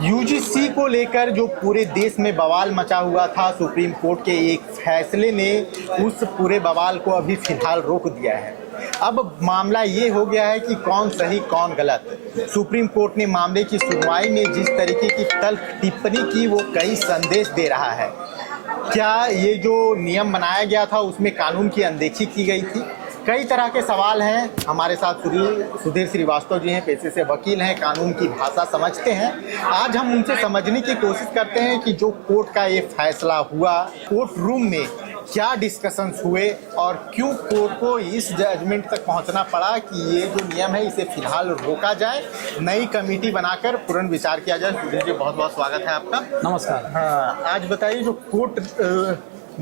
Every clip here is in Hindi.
यूजीसी को लेकर जो पूरे देश में बवाल मचा हुआ था, सुप्रीम कोर्ट के एक फैसले ने उस पूरे बवाल को अभी फिलहाल रोक दिया है। अब मामला ये हो गया है कि कौन सही कौन गलत। सुप्रीम कोर्ट ने मामले की सुनवाई में जिस तरीके की तल्ख टिप्पणी की वो कई संदेश दे रहा है। क्या ये जो नियम बनाया गया था उसमें कानून की अनदेखी की गई थी? कई तरह के सवाल हैं। हमारे साथ सुधीर श्रीवास्तव जी हैं, पेशे से वकील हैं, कानून की भाषा समझते हैं। आज हम उनसे समझने की कोशिश करते हैं कि जो कोर्ट का ये फैसला हुआ, कोर्ट रूम में क्या डिस्कशंस हुए और क्यों कोर्ट को इस जजमेंट तक पहुंचना पड़ा कि ये जो नियम है इसे फिलहाल रोका जाए, नई कमेटी बनाकर पुनर्विचार किया जाए। सुधीर जी, बहुत बहुत स्वागत है आपका। नमस्कार। हाँ, आज बताइए जो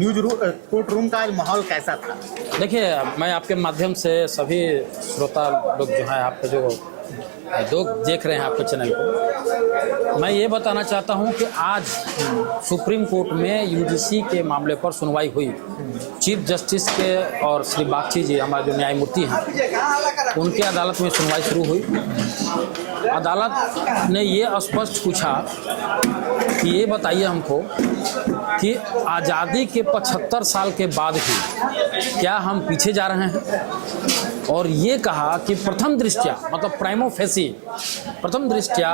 कोर्ट रूम का माहौल कैसा था? देखिए, मैं आपके माध्यम से सभी श्रोता लोग जो हैं, आपके जो लोग देख रहे हैं आपके चैनल को, मैं ये बताना चाहता हूं कि आज सुप्रीम कोर्ट में यूजीसी के मामले पर सुनवाई हुई। चीफ जस्टिस के और श्री बागची जी, हमारे जो न्यायमूर्ति हैं, उनके अदालत में सुनवाई शुरू हुई। अदालत ने ये स्पष्ट पूछा कि ये बताइए हमको कि आज़ादी के 75 साल के बाद भी क्या हम पीछे जा रहे हैं। और ये कहा कि प्रथम दृष्टया, मतलब प्राइमो फेसी, प्रथम दृष्टया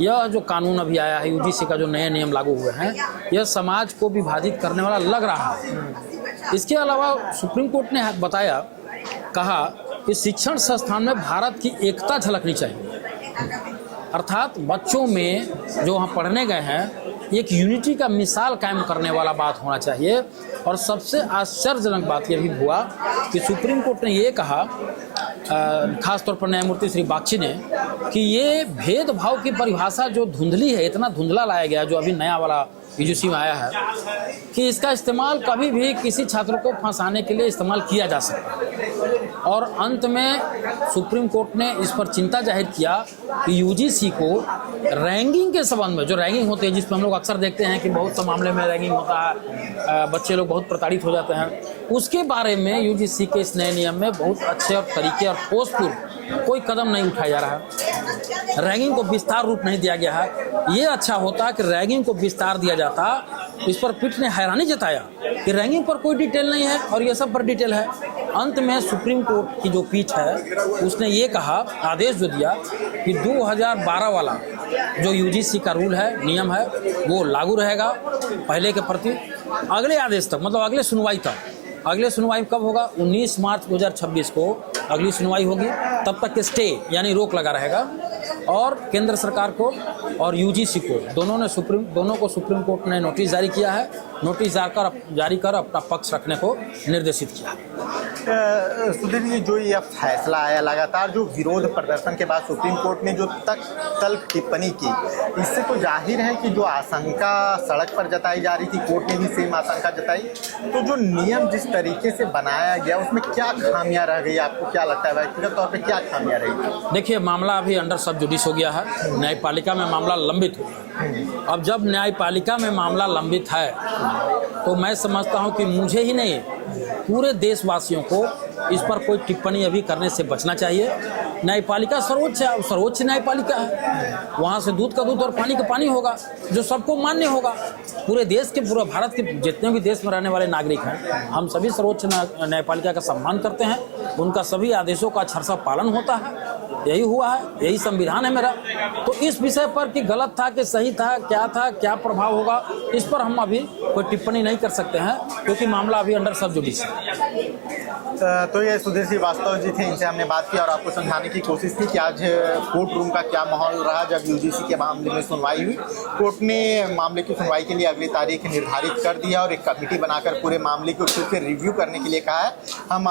यह जो कानून अभी आया है, यूजीसी का जो नए नियम लागू हुए हैं, यह समाज को विभाजित करने वाला लग रहा है। इसके अलावा सुप्रीम कोर्ट ने बताया, कहा कि शिक्षण संस्थान में भारत की एकता झलकनी चाहिए। अर्थात बच्चों में जो वहाँ पढ़ने गए हैं, एक यूनिटी का मिसाल कायम करने वाला बात होना चाहिए। और सबसे आश्चर्यजनक बात यह भी हुआ कि सुप्रीम कोर्ट ने ये कहा, खास तौर पर न्यायमूर्ति श्री बागची ने, कि ये भेदभाव की परिभाषा जो धुंधली है, इतना धुंधला लाया गया जो अभी नया वाला यूजीसी में आया है, कि इसका इस्तेमाल कभी भी किसी छात्र को फंसाने के लिए इस्तेमाल किया जा सकता है। और अंत में सुप्रीम कोर्ट ने इस पर चिंता जाहिर किया कि यूजीसी को रैंकिंग के संबंध में, जो रैंकिंग होती है, जिसमें हम लोग अक्सर देखते हैं कि बहुत से मामले में रैंकिंग होता है, बच्चे लोग बहुत प्रताड़ित हो जाते हैं, उसके बारे में यूजीसी के इस नए नियम में बहुत अच्छे और तरीके और ठोसपूर्ण कोई कदम नहीं उठाया जा रहा है। रैंकिंग को विस्तार रूप नहीं दिया गया है। ये अच्छा होता कि रैंकिंग को विस्तार दिया जाता। इस पर पीठ ने हैरानी जताया कि रैंकिंग पर कोई डिटेल नहीं है और ये सब पर डिटेल है। अंत में सुप्रीम कोर्ट की जो पीठ है, उसने ये कहा, आदेश जो दिया कि 2012 वाला जो यूजीसी का रूल है, नियम है, वो लागू रहेगा पहले के प्रति अगले आदेश तक, मतलब अगले सुनवाई तक। अगले सुनवाई कब होगा? 19 मार्च 2026 को अगली सुनवाई होगी। तब तक के स्टे यानी रोक लगा रहेगा। और केंद्र सरकार को और यूजीसी को दोनों को सुप्रीम कोर्ट ने नोटिस जारी किया है। नोटिस जारी कर अपना पक्ष रखने को निर्देशित किया। सुधीर जी, जो ये फैसला आया, लगातार जो विरोध प्रदर्शन के बाद सुप्रीम कोर्ट ने जो तल्ख टिप्पणी की, इससे तो जाहिर है कि जो आशंका सड़क पर जताई जा रही थी, कोर्ट ने भी सेम आशंका जताई। तो जो नियम जिस तरीके से बनाया गया, उसमें क्या खामियां रह गई? आपको क्या लगता है, व्यक्तिगत तौर पर क्या खामियां रही? देखिए, मामला अभी अंडर सब जुडिस हो गया है, न्यायपालिका में मामला लंबित हो गया। अब जब न्यायपालिका में मामला लंबित है, तो मैं समझता हूं कि मुझे ही नहीं, पूरे देशवासियों को इस पर कोई टिप्पणी अभी करने से बचना चाहिए। न्यायपालिका सर्वोच्च है, सर्वोच्च न्यायपालिका है। वहाँ से दूध का दूध और पानी का पानी होगा, जो सबको मान्य होगा। पूरे देश के, पूरे भारत के जितने भी देश में रहने वाले नागरिक हैं, हम सभी सर्वोच्च न्यायपालिका का सम्मान करते हैं। उनका सभी आदेशों का अक्षरशः पालन होता है। यही हुआ है, यही संविधान है मेरा। तो इस विषय पर कि गलत था कि सही था, क्या प्रभाव होगा, इस पर हम अभी कोई टिप्पणी नहीं कर सकते हैं, क्योंकि मामला अभी अंडर सब जुडिस है। तो ये सुधीर श्रीवास्तव जी थे, इनसे हमने बात की और आपको समझाने की कोशिश की कि आज कोर्ट रूम का क्या माहौल रहा जब यूजीसी के मामले में सुनवाई हुई। कोर्ट ने मामले की सुनवाई के लिए अगली तारीख निर्धारित कर दिया और एक कमेटी बनाकर पूरे मामले को फिर से रिव्यू करने के लिए कहा है। हम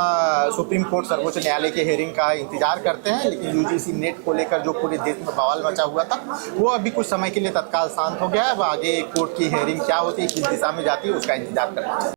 सुप्रीम कोर्ट, सर्वोच्च न्यायालय के हेयरिंग का इंतजार करते हैं। लेकिन यूजीसी नेट को लेकर जो पूरे देश में बवाल मचा हुआ था, वो अभी कुछ समय के लिए तत्काल शांत हो गया है। अब आगे कोर्ट की हेयरिंग क्या होती है, किस दिशा में जाती है, उसका इंतजार करते हैं।